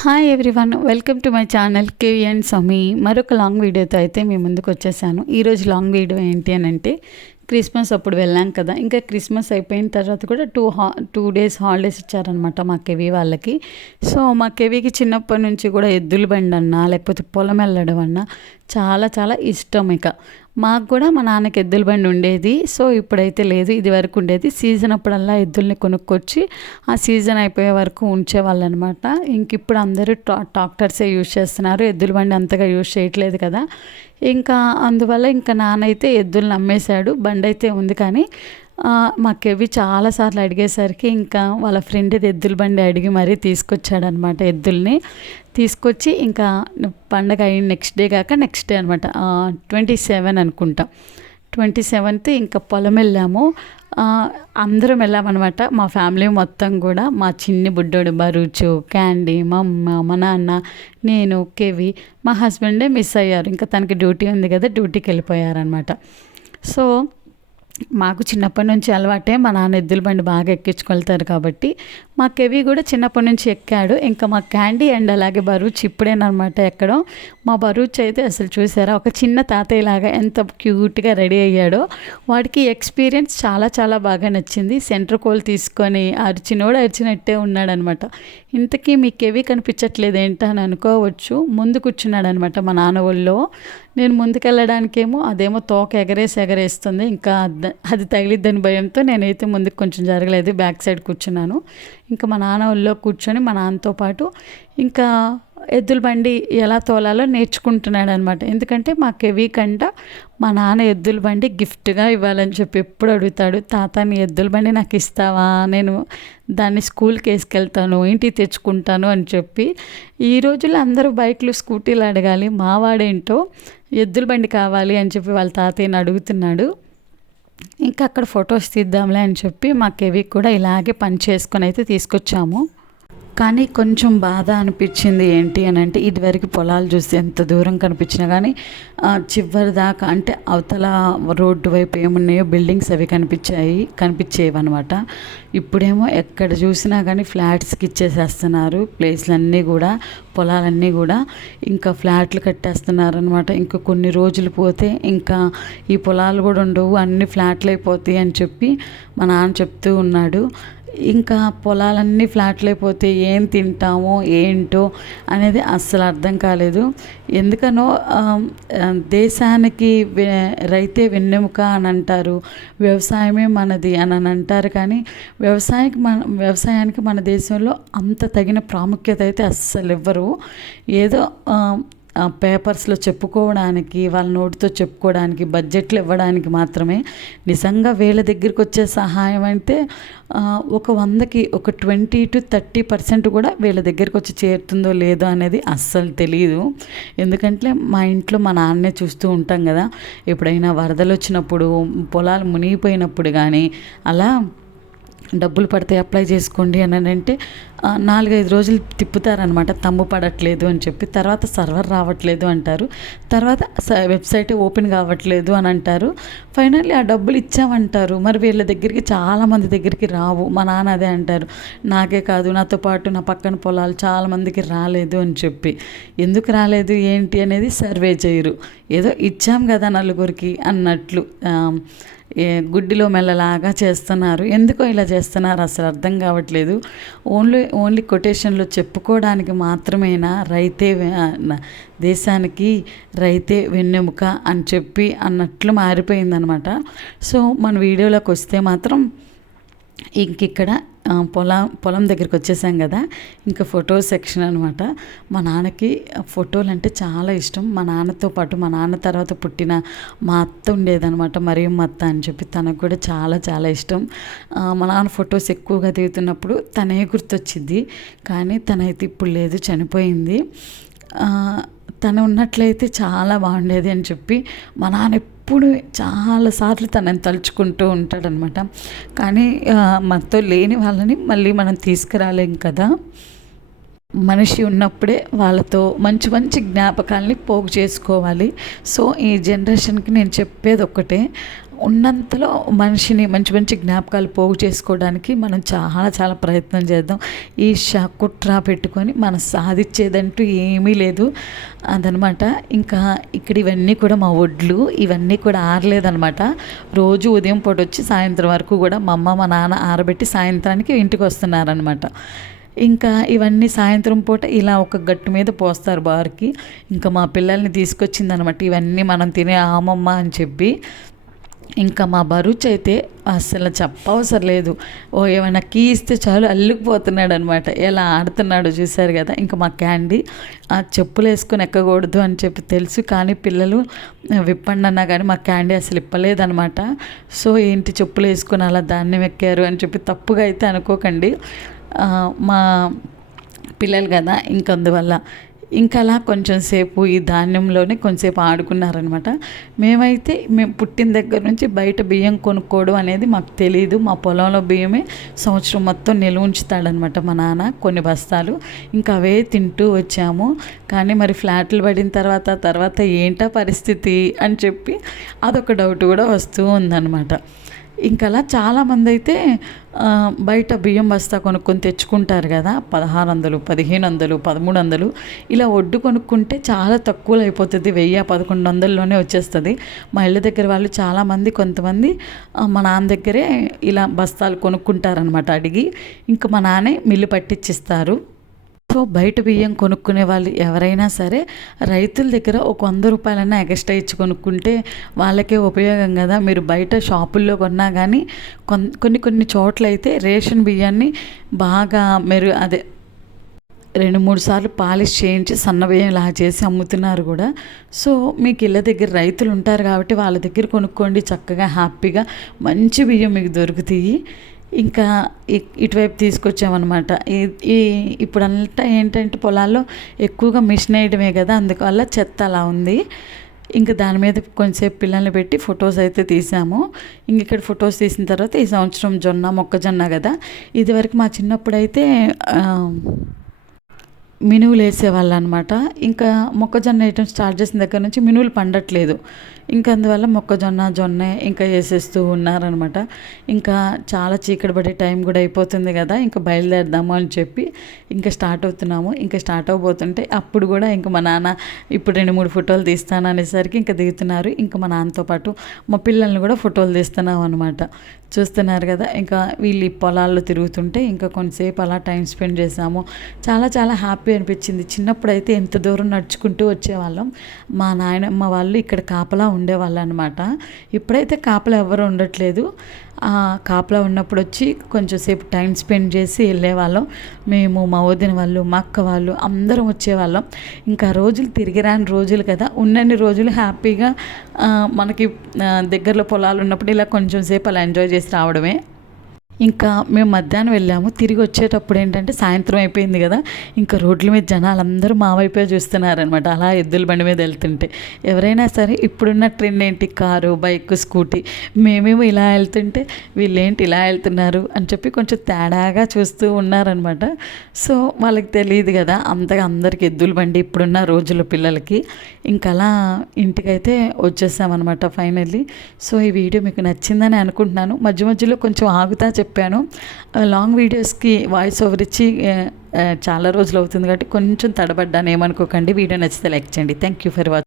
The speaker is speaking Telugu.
Hi everyone welcome to my channel KV and Swamy మరొక లాంగ్ వీడియోతో అయితే మీ ముందుకు వచ్చేసాను. ఈరోజు లాంగ్ వీడియో ఏంటి అని అంటే క్రిస్మస్ అప్పుడు వెళ్ళాం కదా. ఇంకా క్రిస్మస్ అయిపోయిన తర్వాత కూడా టూ హా టూ డేస్ హాలిడేస్ ఇచ్చారనమాట మా కెవీ వాళ్ళకి. సో మా కెవీకి చిన్నప్పటి నుంచి కూడా ఎద్దుల బండి అన్నా లేకపోతే పొలం వెళ్ళడం అన్నా చాలా చాలా ఇష్టం ఇక. మాకు కూడా మా నాన్నకి ఎద్దుల బండి ఉండేది. సో ఇప్పుడైతే లేదు. ఇది వరకు ఉండేది. సీజన్ అప్పుడల్లా ఎద్దుల్ని కొనుక్కొచ్చి ఆ సీజన్ అయిపోయే వరకు ఉంచేవాళ్ళు అనమాట ఇంక ఇప్పుడు అందరూ ట్రాక్టర్సే యూజ్ చేస్తున్నారు. ఎద్దుల బండి అంతగా యూజ్ చేయట్లేదు కదా. ఇంకా అందువల్ల ఇంకా నాన్న అయితే ఎద్దులను అమ్మేశాడు. బండి అయితే ఉంది కానీ మాకెవి చాలాసార్లు అడిగేసరికి ఇంకా వాళ్ళ ఫ్రెండ్ ఎద్దుల బండి అడిగి మరీ తీసుకొచ్చాడనమాట ఎద్దుల్ని. తీసుకొచ్చి ఇంకా పండగ అయిన నెక్స్ట్ డే కాక నెక్స్ట్ డే అనమాట ట్వంటీ సెవెన్ అనుకుంటా. ట్వంటీ సెవెంత్ ఇంకా పొలం వెళ్ళాము. అందరం వెళ్ళామన్నమాట మా ఫ్యామిలీ మొత్తం కూడా. మా చిన్ని బుడ్డోడు బరుచు క్యాండీ మా అమ్మ మా నాన్న నేను కేవి మా హస్బెండే మిస్ అయ్యారు. ఇంకా తనకి డ్యూటీ ఉంది కదా డ్యూటీకి వెళ్ళిపోయారనమాట సో మాకు చిన్నప్పటి నుంచి అలవాటే మా నాన్న ఎద్దుల బండి బాగా ఎక్కించుకెళ్తారు కాబట్టి మా కెవి కూడా చిన్నప్పటి నుంచి ఎక్కాడు. ఇంకా మా క్యాండీ అండ్ అలాగే బరూచ్ ఇప్పుడేనమాట ఎక్కడం. మా బరూచ్ అయితే అసలు చూసారా? ఒక చిన్న తాతయ్య లాగా ఎంత క్యూట్గా రెడీ అయ్యాడో. వాడికి ఎక్స్పీరియన్స్ చాలా చాలా బాగా నచ్చింది. సెంటర్ కోల్ తీసుకొని అరిచినోడు అరిచినట్టే ఉన్నాడనమాట ఇంతకీ మీ కెవి కనిపించట్లేదు ఏంటని అనుకోవచ్చు. ముందు కూర్చున్నాడనమాట మా నాన్న ఒళ్ళో. నేను ముందుకెళ్ళడానికేమో అదేమో తోక ఎగరేసి ఎగరేస్తుంది. ఇంకా అది తగిలిద్దని భయంతో నేనైతే ముందుకు కొంచెం జరగలేదు. బ్యాక్ సైడ్ కూర్చున్నాను. ఇంకా మా నాన్న ఒళ్ళో కూర్చొని మా నాన్నతో పాటు ఇంకా ఎద్దుల బండి ఎలా తోలాలో నేర్చుకుంటున్నాడు అనమాట ఎందుకంటే మా కెవీ కంట మా నాన్న ఎద్దుల బండి గిఫ్ట్గా ఇవ్వాలని చెప్పి ఎప్పుడు అడుగుతాడు తాత నీ ఎద్దుల బండి నాకు ఇస్తావా? నేను దాన్ని స్కూల్కి వేసుకెళ్తాను ఇంటికి తెచ్చుకుంటాను? అని చెప్పి ఈ రోజుల్లో అందరూ బైక్లు స్కూటీలు అడగాలి మావాడేంటో ఎద్దుల బండి కావాలి అని చెప్పి వాళ్ళ తాతయ్యని అడుగుతున్నాడు. ఇంకా అక్కడ ఫొటోస్ తీద్దాంలే అని చెప్పి మా కెవీ కూడా ఇలాగే పని చేసుకొని అయితే తీసుకొచ్చాము. కానీ కొంచెం బాధ అనిపించింది ఏంటి అని అంటే ఇదివరకు పొలాలు చూస్తే ఎంత దూరం కనిపించినా కానీ చివరి దాకా అంటే అవతల రోడ్డు వైపు ఏమున్నాయో బిల్డింగ్స్ అవి కనిపించాయి కనిపించేవి అనమాట ఇప్పుడేమో ఎక్కడ చూసినా కానీ ఫ్లాట్స్కి ఇచ్చేసేస్తున్నారు ప్లేస్లన్నీ కూడా పొలాలన్నీ కూడా ఇంకా ఫ్లాట్లు కట్టేస్తున్నారు అనమాట ఇంకా కొన్ని రోజులు పోతే ఇంకా ఈ పొలాలు కూడా ఉండవు అన్ని ఫ్లాట్లు అయిపోతాయి అని చెప్పి మా నాన్న చెప్తూ ఉన్నాడు. ఇంకా పొలాలన్నీ ఫ్లాట్లు అయిపోతే ఏం తింటామో ఏంటో అనేది అస్సలు అర్థం కాలేదు. ఎందుకనో దేశానికి రైతే వెన్నెముక అని అంటారు వ్యవసాయమే మనది అని అని అంటారు. కానీ వ్యవసాయానికి మన వ్యవసాయానికి మన దేశంలో అంత తగిన ప్రాముఖ్యత అయితే అస్సలు ఇవ్వరు ఏదో పేపర్స్లో చెప్పుకోవడానికి వాళ్ళ నోటితో చెప్పుకోవడానికి బడ్జెట్లు ఇవ్వడానికి మాత్రమే నిజంగా వీళ్ళ దగ్గరికి వచ్చే సహాయం అంటే ఒక వందకి ఒక ట్వంటీ టు థర్టీ పర్సెంట్ కూడా వీళ్ళ దగ్గరికి వచ్చి చేరుతుందో లేదో అనేది అస్సలు తెలియదు ఎందుకంటే మా ఇంట్లో మా నాన్నే చూస్తూ ఉంటాం కదా. ఎప్పుడైనా వరదలు వచ్చినప్పుడు పొలాలు మునిగిపోయినప్పుడు కానీ అలా డబ్బులు పడితే అప్లై చేసుకోండి అని అంటే నాలుగైదు రోజులు తిప్పుతారనమాట తమ్ము పడట్లేదు అని చెప్పి. తర్వాత సర్వర్ రావట్లేదు అంటారు. తర్వాత వెబ్సైట్ ఓపెన్ కావట్లేదు అని అంటారు. ఫైనల్లీ ఆ డబ్బులు ఇచ్చామంటారు. మరి వీళ్ళ దగ్గరికి చాలామంది దగ్గరికి రావు. మా నాన్న అదే అంటారు. నాకే కాదు నాతో పాటు నా పక్కన పొలాలు చాలామందికి రాలేదు అని చెప్పి. ఎందుకు రాలేదు? ఏంటి? అనేది సర్వే చేయరు. ఏదో ఇచ్చాం కదా నలుగురికి అన్నట్లు. గుడ్డిలో మెల్లలాగా చేస్తున్నారు. ఎందుకో ఇలా చేస్తున్నారు? అసలు అర్థం కావట్లేదు. ఓన్లీ ఓన్లీ కొటేషన్లో చెప్పుకోవడానికి మాత్రమేనా? రైతే దేశానికి రైతే వెన్నెముక అని చెప్పి అన్నట్లు మారిపోయిందనమాట. సో మన వీడియోలోకి వస్తే మాత్రం ఇంక ఇక్కడ పొలం పొలం దగ్గరికి వచ్చేసాం కదా. ఇంకా ఫోటో సెక్షన్ అనమాట మా నాన్నకి ఫోటోలు అంటే చాలా ఇష్టం. మా నాన్నతో పాటు మా నాన్న తర్వాత పుట్టిన మా అత్త ఉండేదనమాట మరియు మా అత్త అని చెప్పి తనకు కూడా చాలా చాలా ఇష్టం. మా నాన్న ఫొటోస్ ఎక్కువగా దిగుతున్నప్పుడు తనే గుర్తొచ్చింది కానీ తనైతే ఇప్పుడు లేదు చనిపోయింది. తను ఉన్నట్లయితే చాలా బాగుండేది అని చెప్పి మా నాన్న ఎప్పుడు చాలాసార్లు తనని తలుచుకుంటూ ఉంటాడనమాట. కానీ మనతో లేని వాళ్ళని మళ్ళీ మనం తీసుకురాలేం కదా. మనిషి ఉన్నప్పుడే వాళ్ళతో మంచి మంచి జ్ఞాపకాలని పోగు చేసుకోవాలి. సో ఈ జనరేషన్కి నేను చెప్పేది ఒక్కటే ఉన్నంతలో మనిషిని మంచి మంచి జ్ఞాపకాలు పోగు చేసుకోవడానికి మనం చాలా చాలా ప్రయత్నం చేద్దాం. ఈ కుట్ర పెట్టుకొని మనం సాధించేదంటూ ఏమీ లేదు. అదనమాట. ఇంకా ఇక్కడ ఇవన్నీ కూడా మా ఒడ్లు ఇవన్నీ కూడా ఆరలేదనమాట. రోజు ఉదయం పూట వచ్చి సాయంత్రం వరకు కూడా మా అమ్మ మా నాన్న ఆరబెట్టి సాయంత్రానికి ఇంటికి వస్తున్నారనమాట. ఇంకా ఇవన్నీ సాయంత్రం పూట ఇలా ఒక గట్టు మీద పోస్తారు బార్కి. ఇంకా మా పిల్లల్ని తీసుకొచ్చిందనమాట. ఇవన్నీ మనం తినే ఆమమ్మ అని చెప్పి. ఇంకా మా బరుచ్ అయితే అసలు చెప్పవసరం లేదు. ఓ ఏమైనా కీ ఇస్తే చాలు అల్లుకుపోతున్నాడు అనమాట ఎలా ఆడుతున్నాడో చూశారు కదా ఇంకా మా క్యాండీ ఆ చెప్పులు వేసుకొని ఎక్కకూడదు అని చెప్పి తెలుసు కానీ పిల్లలు విప్పండి అన్నా కానీ మా క్యాండీ అసలు ఇప్పలేదనమాట. సో ఏంటి చెప్పులు వేసుకొని అలా ధాన్యం ఎక్కారు అని చెప్పి తప్పుగా అయితే అనుకోకండి. మా పిల్లలు కదా ఇంకందువల్ల ఇంకా అలా కొంచెం సేపు ఈ ధాన్యంలోనే కొంచెంసేపు ఆడుకున్నారనమాట మేమైతే మేము పుట్టిన దగ్గర నుంచి బయట బియ్యం కొనుక్కోవడం అనేది మాకు తెలియదు మా పొలంలో బియ్యమే సంవత్సరం మొత్తం నిల్వ ఉంచుతాడనమాట మా నాన్న కొన్ని బస్తాలు. ఇంకా అవే తింటూ వచ్చాము. కానీ మరి ఫ్లాట్లు పడిన తర్వాత తర్వాత ఏంటా పరిస్థితి అని చెప్పి అదొక డౌట్ కూడా వస్తూ ఉందన్నమాట. ఇంకలా చాలామంది అయితే బయట బియ్యం బస్తా కొనుక్కొని తెచ్చుకుంటారు కదా పదహారు వందలు పదిహేను వందలు పదమూడు వందలు ఇలా ఒడ్డు కొనుక్కుంటే చాలా తక్కువలో అయిపోతుంది వెయ్యి పదకొండు వందల్లోనే వచ్చేస్తుంది. మా ఇళ్ళ దగ్గర వాళ్ళు చాలామంది కొంతమంది మా నాన్న దగ్గరే ఇలా బస్తాలు కొనుక్కుంటారనమాట అడిగి ఇంకా మా నాన్నే మిల్లు పట్టించిస్తారు సో బయట బియ్యం కొనుక్కునే వాళ్ళు ఎవరైనా సరే రైతుల దగ్గర ఒక వంద రూపాయలన్నా ఎక్స్ట్రా ఇచ్చి కొనుక్కుంటే వాళ్ళకే ఉపయోగం కదా. మీరు బయట షాపుల్లో కొన్నా కానీ కొన్ని కొన్ని చోట్ల అయితే రేషన్ బియ్యాన్ని బాగా మీరు అదే రెండు మూడు సార్లు పాలిష్ చేయించి సన్న బియ్యం ఇలా చేసి అమ్ముతున్నారు కూడా. సో మీకు ఇళ్ళ దగ్గర రైతులు ఉంటారు కాబట్టి వాళ్ళ దగ్గర కొనుక్కోండి చక్కగా హ్యాపీగా మంచి బియ్యం మీకు దొరుకుతాయి. ఇంకా ఇటువైపు తీసుకొచ్చామన్నమాట. ఈ ఇప్పుడంతా ఏంటంటే పొలాల్లో ఎక్కువగా మిషన్ వేయడమే కదా అందువల్ల చెత్త అలా ఉంది. ఇంకా దాని మీద కొంచెంసేపు పిల్లల్ని పెట్టి ఫొటోస్ అయితే తీసాము. ఇంక ఇక్కడ ఫొటోస్ తీసిన తర్వాత ఈ సంవత్సరం జొన్న మొక్కజొన్న కదా. ఇదివరకు మా చిన్నప్పుడు అయితే మినువులు వేసేవాళ్ళు అనమాట ఇంకా మొక్కజొన్న వేయటం స్టార్ట్ చేసిన దగ్గర నుంచి మినువులు పండట్లేదు. ఇంకా అందువల్ల మొక్కజొన్న జొన్న ఇంకా వేసేస్తూ ఉన్నారనమాట. ఇంకా చాలా చీకటి పడే టైం కూడా అయిపోతుంది కదా ఇంకా బయలుదేరదాము అని చెప్పి ఇంకా స్టార్ట్ అవుతున్నాము. ఇంకా స్టార్ట్ అవ్వబోతుంటే అప్పుడు కూడా ఇంకా మా నాన్న ఇప్పుడు రెండు మూడు ఫోటోలు తీస్తాను అనేసరికి ఇంకా దిగుతున్నారు. ఇంకా మా నాన్నతో పాటు మా పిల్లల్ని కూడా ఫోటోలు తీస్తున్నాం అనమాట చూస్తున్నారు కదా ఇంకా వీళ్ళు పొలాల్లో తిరుగుతుంటే ఇంకా కొంతసేపు అలా టైం స్పెండ్ చేసాము చాలా చాలా హ్యాపీ అనిపించింది. చిన్నప్పుడు అయితే ఎంత దూరం నడుచుకుంటూ వచ్చేవాళ్ళం. మా నాయనమ్మ వాళ్ళు ఇక్కడ కాపలా ఉండేవాళ్ళు అనమాట ఇప్పుడైతే కాపలా ఎవరు ఉండట్లేదు. కాపలా ఉన్నప్పుడు వచ్చి కొంచెంసేపు టైం స్పెండ్ చేసి వెళ్ళేవాళ్ళం. మేము మా వదిన వాళ్ళు మా అక్క వాళ్ళు అందరం వచ్చేవాళ్ళం. ఇంకా రోజులు తిరిగి రాని రోజులు కదా. ఉన్నన్ని రోజులు హ్యాపీగా మనకి దగ్గరలో పొలాలు ఉన్నప్పుడు ఇలా కొంచెం సేపు అలా ఎంజాయ్ చేసి రావడమే. ఇంకా మేము మధ్యాహ్నం వెళ్ళాము. తిరిగి వచ్చేటప్పుడు ఏంటంటే సాయంత్రం అయిపోయింది కదా. ఇంకా రోడ్ల మీద జనాలు అందరూ మా వైపే చూస్తున్నారనమాట అలా ఎద్దుల బండి మీద వెళ్తుంటే. ఎవరైనా సరే ఇప్పుడున్న ట్రెండ్ ఏంటి? Car bike scooty. మేమేమో ఇలా వెళ్తుంటే వీళ్ళేంటి ఇలా వెళ్తున్నారు అని చెప్పి కొంచెం తేడాగా చూస్తూ ఉన్నారనమాట సో వాళ్ళకి తెలియదు కదా. అంతగా అందరికి ఎద్దుల బండి ఇప్పుడున్న రోజుల పిల్లలకి. ఇంకలా అలా ఇంటికైతే వచ్చేసామన్నమాట ఫైనల్లీ. సో ఈ వీడియో మీకు నచ్చిందని అనుకుంటున్నాను. మధ్య మధ్యలో కొంచెం ఆగుతా చెప్పి చెప్పాను. లాంగ్ వీడియోస్కి వాయిస్ ఓవర్ ఇచ్చి చాలా రోజులు అవుతుంది కాబట్టి కొంచెం తడబడ్డాను ఏమనుకోకండి వీడియో నచ్చితే లైక్ చేయండి. Thank you for watching